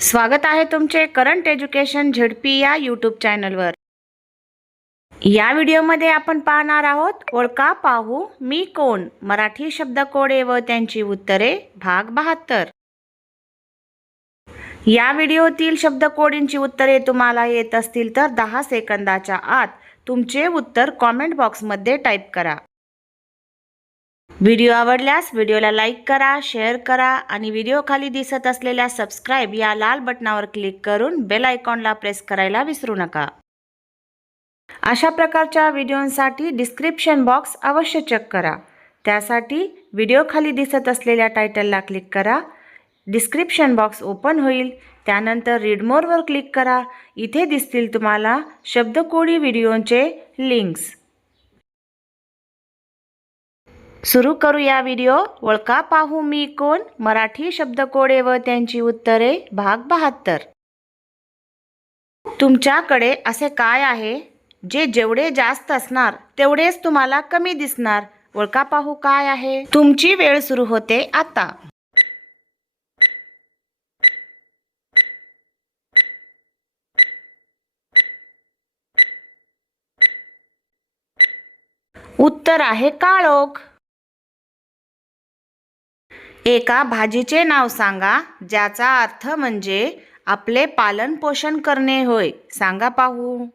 स्वागत आहे तुमचे करंट एज्युकेशन झेडपी या यूट्यूब चॅनलवर। या व्हिडिओमध्ये आपण पाहणार आहोत ओळखा पाहू मी कोण मराठी शब्दकोडे व त्यांची उत्तरे भाग 72। या व्हिडिओतील शब्दकोडींची उत्तरे तुम्हाला येत असतील तर 10 सेकंदाच्या आत तुमचे उत्तर कमेंट बॉक्समध्ये टाइप करा। व्हिडिओ आवडल्यास व्हिडिओला लाईक करा, शेअर करा आणि व्हिडिओ खाली दिसत असलेल्या सबस्क्राइब या लाल बटनावर क्लिक करून बेल आयकॉनला प्रेस करायला विसरू नका। अशा प्रकारच्या व्हिडिओंसाठी डिस्क्रिप्शन बॉक्स अवश्य चेक करा। त्यासाठी व्हिडिओ खाली दिसत असलेल्या टायटलला क्लिक करा। डिस्क्रिप्शन बॉक्स ओपन होईल। त्यानंतर रीड मोर वर क्लिक करा। इथे दिसतील तुम्हाला शब्दकोडी व्हिडिओंचे लिंक्स। सुरू करूया व्हिडिओ। ओळखा पाहू मी कोण मराठी शब्दकोडे व त्यांची उत्तरे भाग 72। तुमच्याकडे असे काय आहे जे जेवढे जास्त असणार तेवढेच तुम्हाला कमी दिसणार? ओळखा पाहू काय आहे? तुमची वेळ सुरू होते आता। उत्तर आहे काळोख। एका भाजीचे नाव सांगा ज्याचा अर्थ म्हणजे आपले पालन पोषण करणे होय। सांगा पाहू।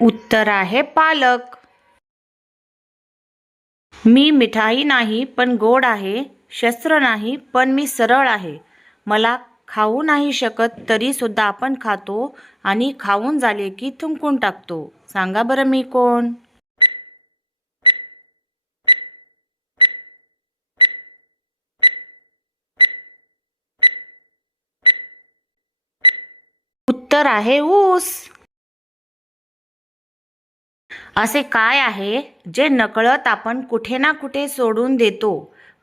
उत्तर आहे पालक। मी मिठाई नाही पण गोड आहे, शस्त्र नाही पण मी सरळ आहे, मला खाऊ नाही शकत तरी सुद्धा आपण खातो आणि खाऊन झाले की थुंकून टाकतो। सांगा बरं मी कोण? उत्तर आहे ऊस। असे काय आहे जे नकळत आपण कुठे ना कुठे सोडून देतो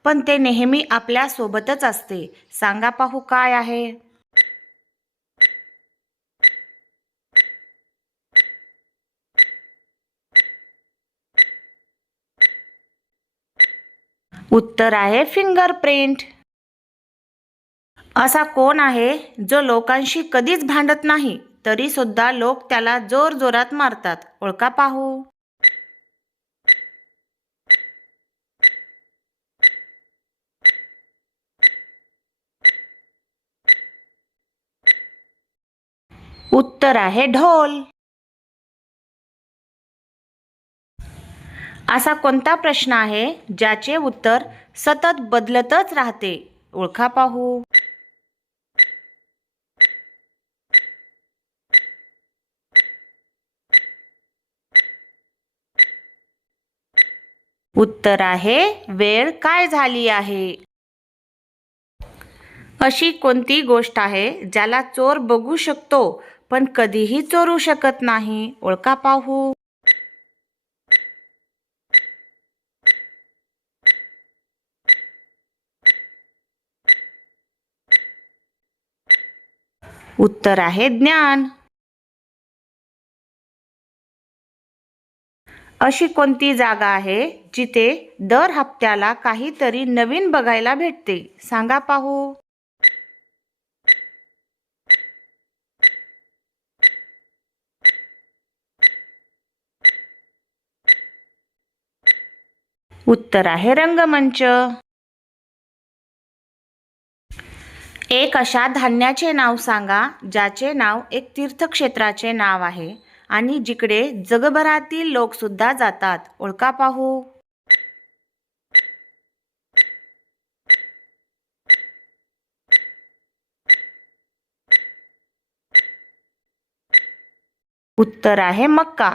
पण ते नेहमी आपल्या सोबतच असते? सांगा पाहू काय आहे? उत्तर आहे फिंगरप्रिंट। असा कोण आहे जो लोकांशी कधीच भांडत नाही तरी सुद्धा लोक त्याला जोर जोरात मारतात? ओळखा पाहू। उत्तर आहे ढोल। असा कोणता प्रश्न आहे ज्याचे उत्तर सतत बदलतच राहते? ओळखा पाहू। उत्तर आहे वेळ काय झाली आहे। अशी कोणती गोष्ट आहे ज्याला चोर बघू शकतो पण कधीही चोरू शकत नाही? ओळखा पाहू। उत्तर आहे ज्ञान। अशी कोणती जागा आहे जिथे दर हप्त्याला काहीतरी नवीन बघायला भेटते? सांगा पाहू। उत्तर आहे रंगमंच। एक अशा धान्याचे नाव सांगा ज्याचे नाव एक तीर्थक्षेत्राचे नाव आहे आणि जिकडे जगभरातील लोक सुद्धा जातात? ओळखा पाहू। उत्तर आहे मक्का।